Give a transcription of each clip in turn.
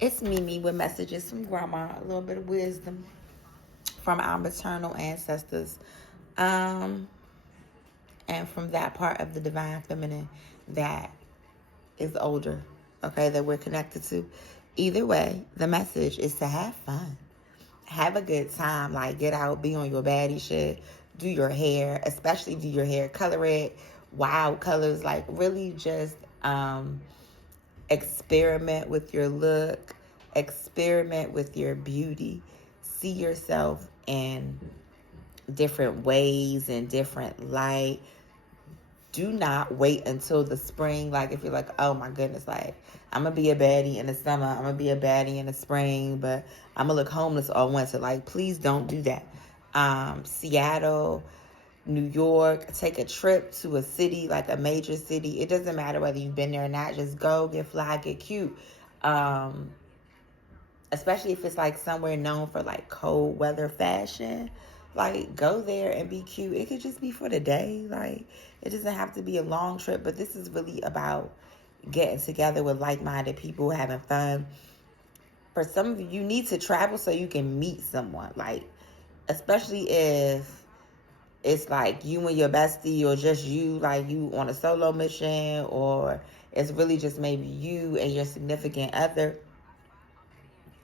It's Mimi with messages from Grandma, a little bit of wisdom from our maternal ancestors, um, and from that part of the divine feminine that is older, okay, that we're connected to. Either way, the message is to have fun. Have a good time. Like, get out, be on your baddie shit, do your hair, especially do your hair, color it, wild colors. Like, really just experiment with your look, experiment with your beauty, see yourself in different ways and different light. Do not wait until the spring. Like, if you're like, oh my goodness, like, I'm gonna be a baddie in the summer, I'm gonna be a baddie in the spring, but I'm gonna look homeless all winter. Like, please don't do that. Seattle, New York, take a trip to a city, like a major city. It doesn't matter whether you've been there or not. Just go, get fly, get cute. Um, Especially if it's like somewhere known for like cold weather fashion. Like, go there and be cute. It could just be for the day. Like, it doesn't have to be a long trip, but this is really about getting together with like-minded people, having fun. For some of you, you need to travel so you can meet someone. Like, especially if it's like you and your bestie, or just you, like you on a solo mission, or it's really just maybe you and your significant other.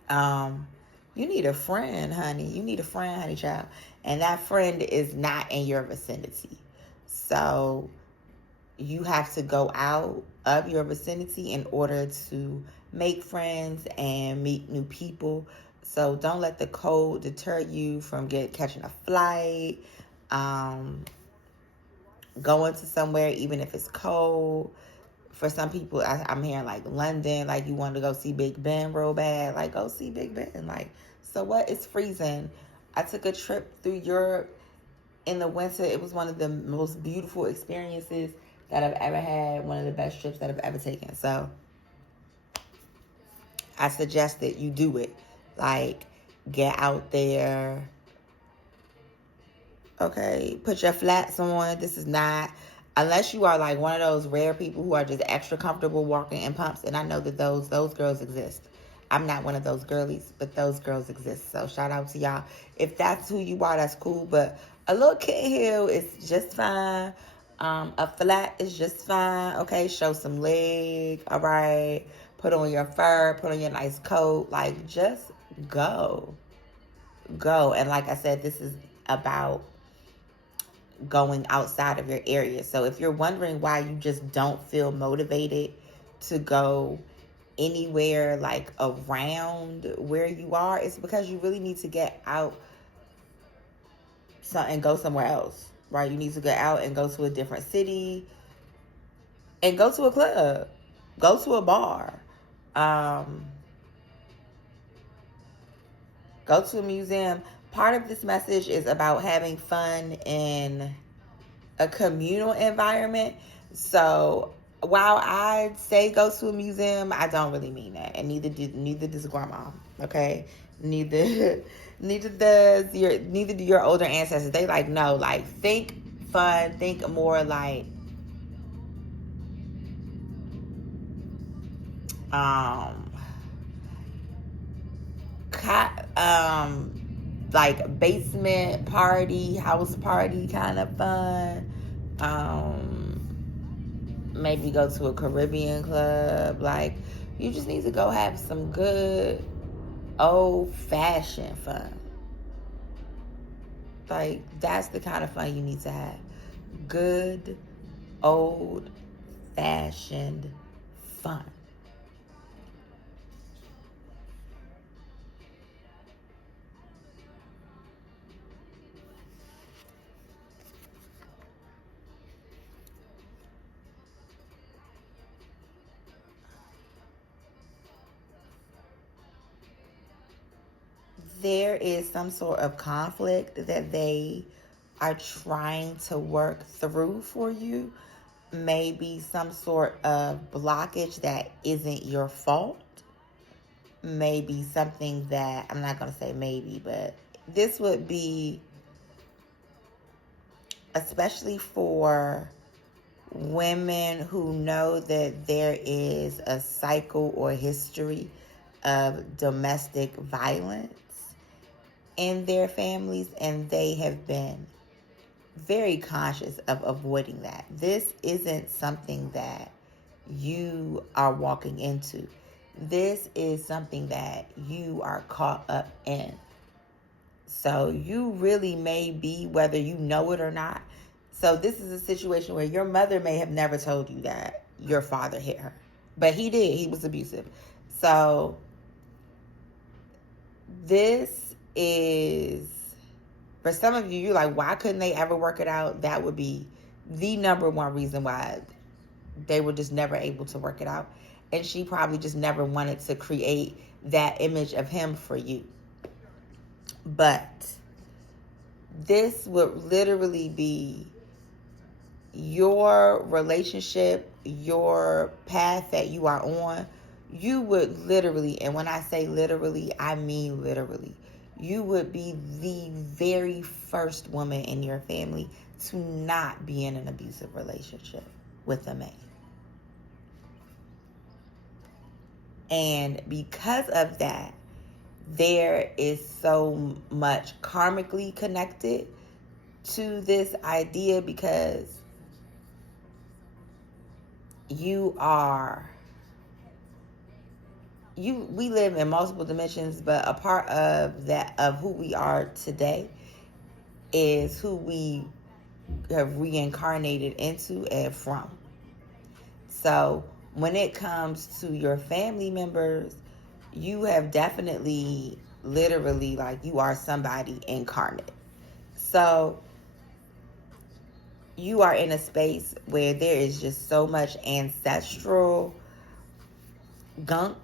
um you need a friend, honey. You need a friend, honey child. And that friend is not in your vicinity, so you have to go out of your vicinity in order to make friends and meet new people. So don't let the cold deter you from catching a flight, um going to somewhere even if it's cold. For some people, I'm hearing like London, like you want to go see Big Ben real bad. Like, go see Big Ben. Like, so what? It's freezing. I took a trip through Europe in the winter. It was one of the most beautiful experiences that I've ever had. One of the best trips that I've ever taken. So I suggest that you do it. Like, get out there. Okay, put your flats on. This is not, unless you are like one of those rare people who are just extra comfortable walking in pumps. And I know that those girls exist. I'm not one of those girlies, but those girls exist. So shout out to y'all. If that's who you are, that's cool. But a little kitten heel is just fine. A flat is just fine. Okay, show some leg. All right, put on your fur. Put on your nice coat. Like, just go, go. And like I said, this is about going outside of your area. So if you're wondering why you just don't feel motivated to go anywhere like around where you are, it's because you really need to get out and go somewhere else, right? You need to get out and go to a different city and go to a club, go to a bar, um, go to a museum. Part of this message is about having fun in a communal environment. So while I say go to a museum, I don't really mean that, and neither does grandma. Okay, neither neither do your older ancestors. They like, no, like, think fun, think more like um like basement party, house party kind of fun. Maybe go to a Caribbean club. Like, you just need to go have some good old fashioned fun. Like, that's the kind of fun you need to have. Good old fashioned fun. There is some sort of conflict that they are trying to work through for you. Maybe some sort of blockage that isn't your fault. Maybe something that, I'm not going to say maybe, but this would be especially for women who know that there is a cycle or history of domestic violence in their families, and they have been very conscious of avoiding that. This isn't something that you are walking into. This is something that you are caught up in. So you really may be, whether you know it or not. So this is a situation where your mother may have never told you that your father hit her. But he did. He was abusive. So this is, for some of you, you're like, why couldn't they ever work it out? That would be the number one reason why they were just never able to work it out. And she probably just never wanted to create that image of him for you. But this would literally be your relationship, your path that you are on. You would literally, and when I say literally, I mean literally, you would be the very first woman in your family to not be in an abusive relationship with a man. And because of that, there is so much karmically connected to this idea, because we live in multiple dimensions, but a part of that, of who we are today, is who we have reincarnated into and from. So when it comes to your family members, you have definitely, literally, like, you are somebody incarnate. So you are in a space where there is just so much ancestral gunk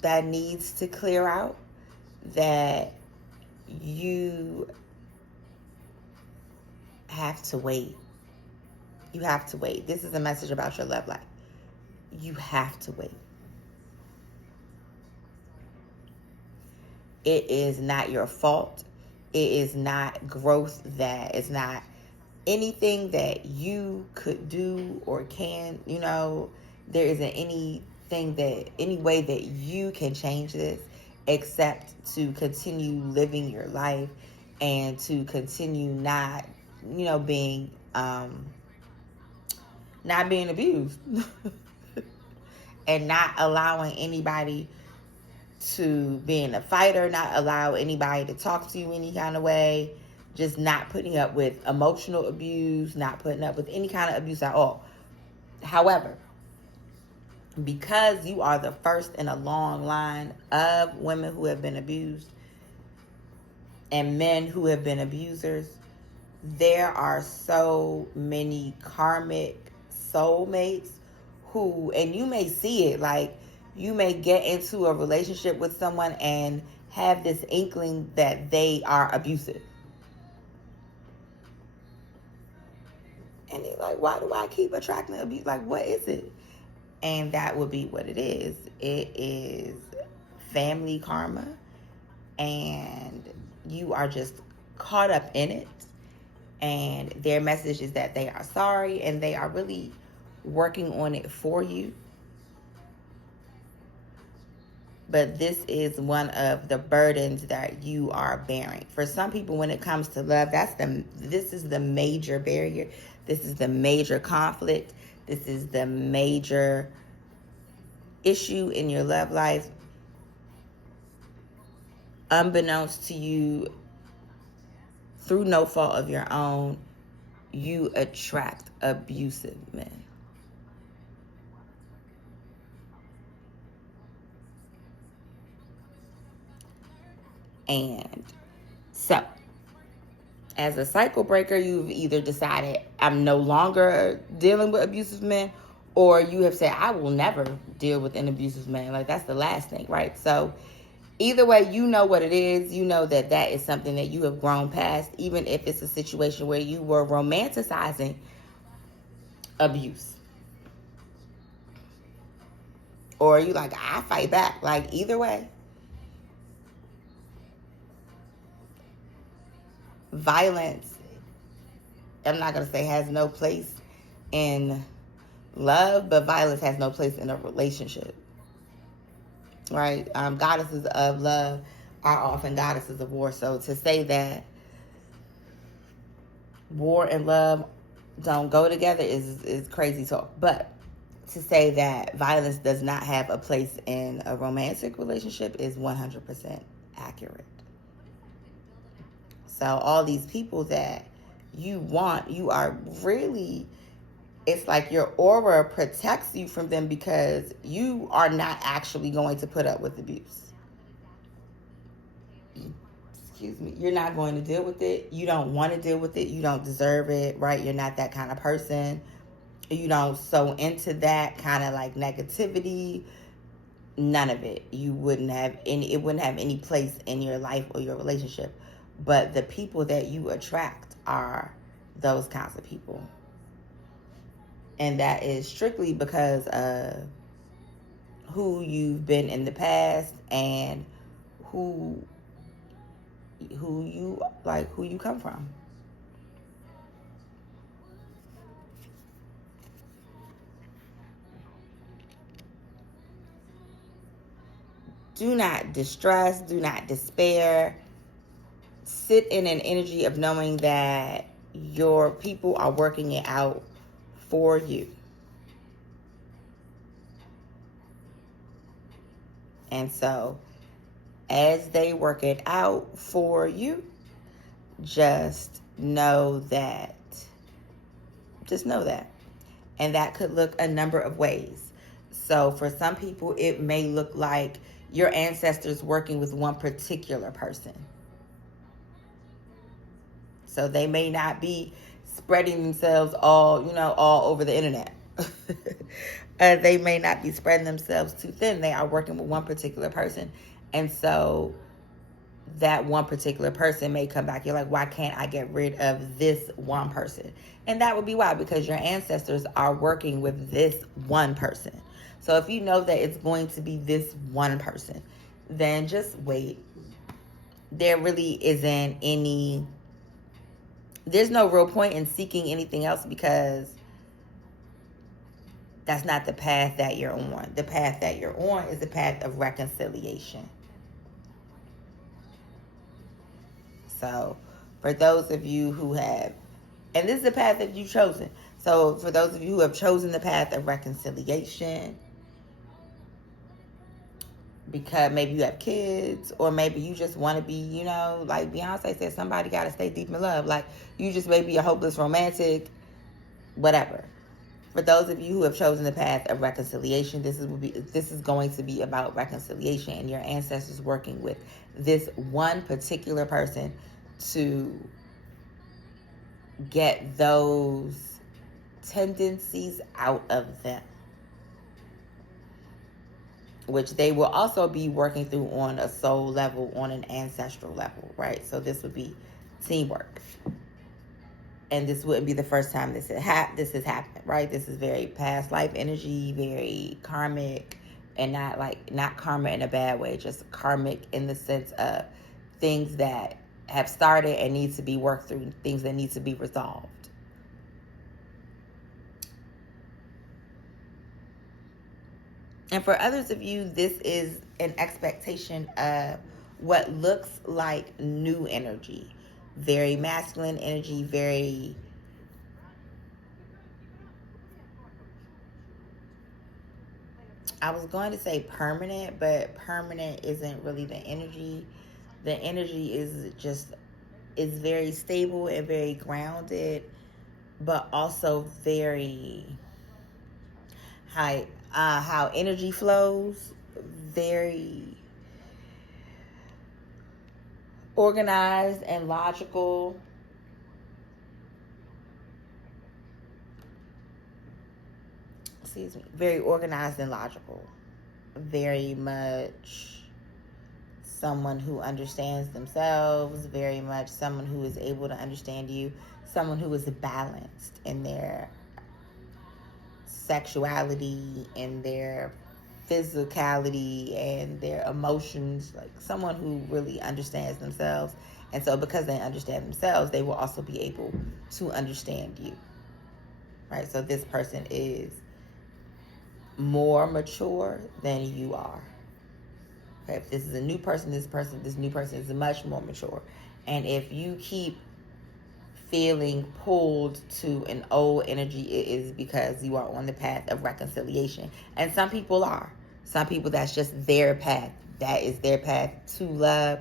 that needs to clear out, that you have to wait. You have to wait. This is a message about your love life. You have to wait. It is not your fault. It is not growth. That is not anything that you could do or can, there isn't any way that you can change this, except to continue living your life and to continue not being abused and not allowing anybody to be in a fighter, not allow anybody to talk to you any kind of way, just not putting up with emotional abuse, not putting up with any kind of abuse at all. However, because you are the first in a long line of women who have been abused and men who have been abusers, there are so many karmic soulmates who, and you may see it, like, you may get into a relationship with someone and have this inkling that they are abusive. And you're like, why do I keep attracting abuse? Like, what is it? And that would be what it is. It is family karma, and you are just caught up in it. And their message is that they are sorry, and they are really working on it for you. But this is one of the burdens that you are bearing. For some people, when it comes to love, this is the major barrier. This is the major conflict. This is the major issue in your love life. Unbeknownst to you, through no fault of your own, you attract abusive men. And so, as a cycle breaker, you've either decided, I'm no longer dealing with abusive men, or you have said, I will never deal with an abusive man. Like, that's the last thing, right? So either way, you know what it is. You know that that is something that you have grown past, even if it's a situation where you were romanticizing abuse. Or you like, I fight back. Like, either way, violence, I'm not going to say has no place in love, but violence has no place in a relationship. right? Goddesses of love are often goddesses of war. So to say that war and love don't go together is crazy talk. But to say that violence does not have a place in a romantic relationship is 100% accurate. So all these people that you want, you are really, it's like your aura protects you from them because you are not actually going to put up with abuse. Excuse me. You're not going to deal with it. You don't want to deal with it. You don't deserve it, right? You're not that kind of person. You don't sow into that kind of like negativity. None of it. You wouldn't have any, it wouldn't have any place in your life or your relationship. But the people that you attract are those kinds of people. And that is strictly because of who you've been in the past and who who you come from. Do not distress, do not despair. Sit in an energy of knowing that your people are working it out for you. And so, as they work it out for you, just know that. Just know that. And that could look a number of ways. So, for some people, it may look like your ancestors working with one particular person. So they may not be spreading themselves all over the internet. They may not be spreading themselves too thin. They are working with one particular person. And so that one particular person may come back. You're like, why can't I get rid of this one person? And that would be why, because your ancestors are working with this one person. So if you know that it's going to be this one person, then just wait. There really isn't any, there's no real point in seeking anything else because that's not the path that you're on. The path that you're on is the path of reconciliation. So for those of you who have, and this is the path that you've chosen. So for those of you who have chosen the path of reconciliation, because maybe you have kids, or maybe you just want to be, like Beyonce said, somebody got to stay deep in love. Like you just may be a hopeless romantic, whatever. For those of you who have chosen the path of reconciliation, this is going to be about reconciliation and your ancestors working with this one particular person to get those tendencies out of them, which they will also be working through on a soul level, on an ancestral level, right? So this would be teamwork. And this wouldn't be the first time this has happened, right? This is very past life energy, very karmic, and not karma in a bad way, just karmic in the sense of things that have started and need to be worked through, things that need to be resolved. And for others of you, this is an expectation of what looks like new energy. Very masculine energy, very I was going to say permanent, but permanent isn't really the energy. The energy is very stable and very grounded, but also very high. How energy flows, very organized and logical. Excuse me. Very organized and logical. Very much someone who understands themselves, very much someone who is able to understand you, someone who is balanced in their sexuality, in their physicality, and their emotions, like someone who really understands themselves. And so because they understand themselves, they will also be able to understand you, right? So this person is more mature than you are. Okay, if this is a new person, this new person is much more mature. And if you keep feeling pulled to an old energy, it is because you are on the path of reconciliation. And some people are. Some people, that's just their path. That is their path to love,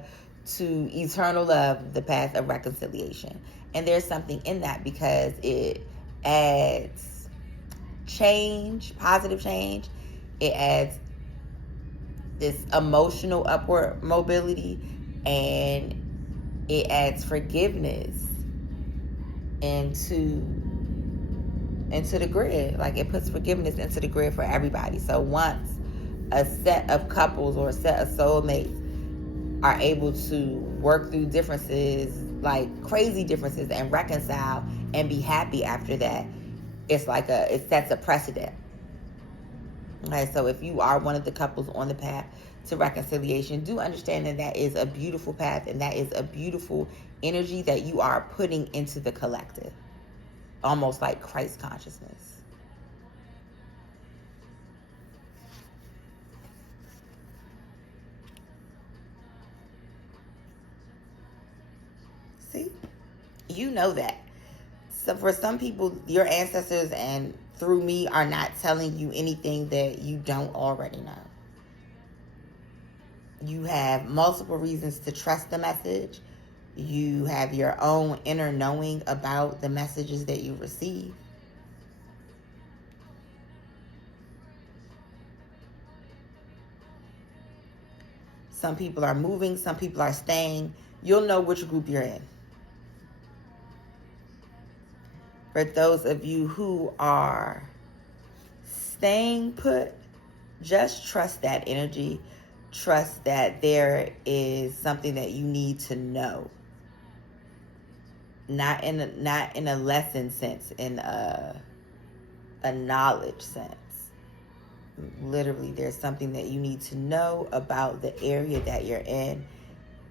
to eternal love, the path of reconciliation. And there's something in that because it adds change, positive change. It adds this emotional upward mobility, and it adds forgiveness into the grid. Like, it puts forgiveness into the grid for everybody. So once a set of couples or a set of soulmates are able to work through differences, like crazy differences, and reconcile and be happy after that, it sets a precedent. Okay, so if you are one of the couples on the path to reconciliation, do understand that that is a beautiful path, and that is a beautiful energy that you are putting into the collective, almost like Christ consciousness. See? You know that. So for some people, your ancestors and through me are not telling you anything that you don't already know. You have multiple reasons to trust the message. You have your own inner knowing about the messages that you receive. Some people are moving, some people are staying. You'll know which group you're in. For those of you who are staying put, just trust that energy. Trust that there is something that you need to know. Not in a lesson sense, in a knowledge sense. Literally, there's something that you need to know about the area that you're in.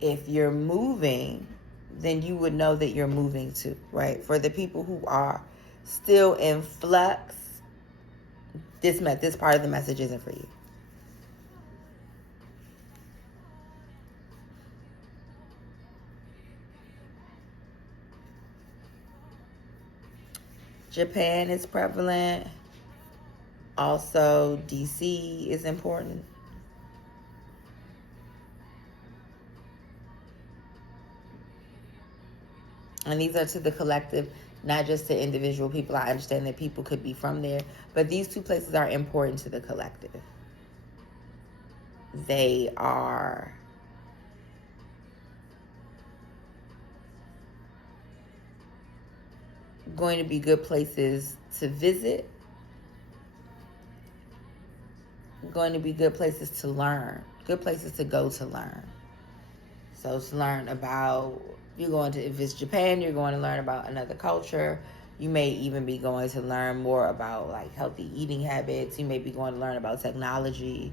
If you're moving, then you would know that you're moving too, right? For the people who are still in flux, this part of the message isn't for you. Japan is prevalent. Also, DC is important. And these are to the collective, not just to individual people. I understand that people could be from there, but these two places are important to the collective. They are going to be good places to visit, going to be good places to learn, good places to go to learn. So to learn about, if it's Japan, you're going to learn about another culture. You may even be going to learn more about like healthy eating habits. You may be going to learn about technology.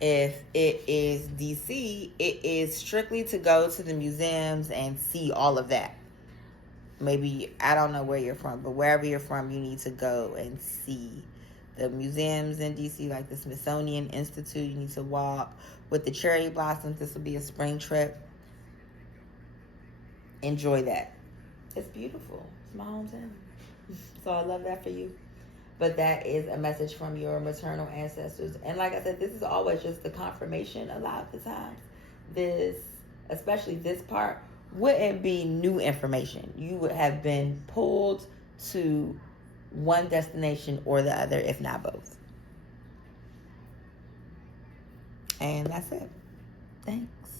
If it is DC, it is strictly to go to the museums and see all of that. Maybe, I don't know where you're from, but wherever you're from, you need to go and see the museums in DC, like the Smithsonian Institute. You need to walk with the cherry blossoms. This will be a spring trip. Enjoy that. It's beautiful. It's my hometown. So I love that for you. But that is a message from your maternal ancestors. And like I said, this is always just the confirmation a lot of the times. This, especially this part, wouldn't be new information. You would have been pulled to one destination or the other, if not both. And that's it. Thanks.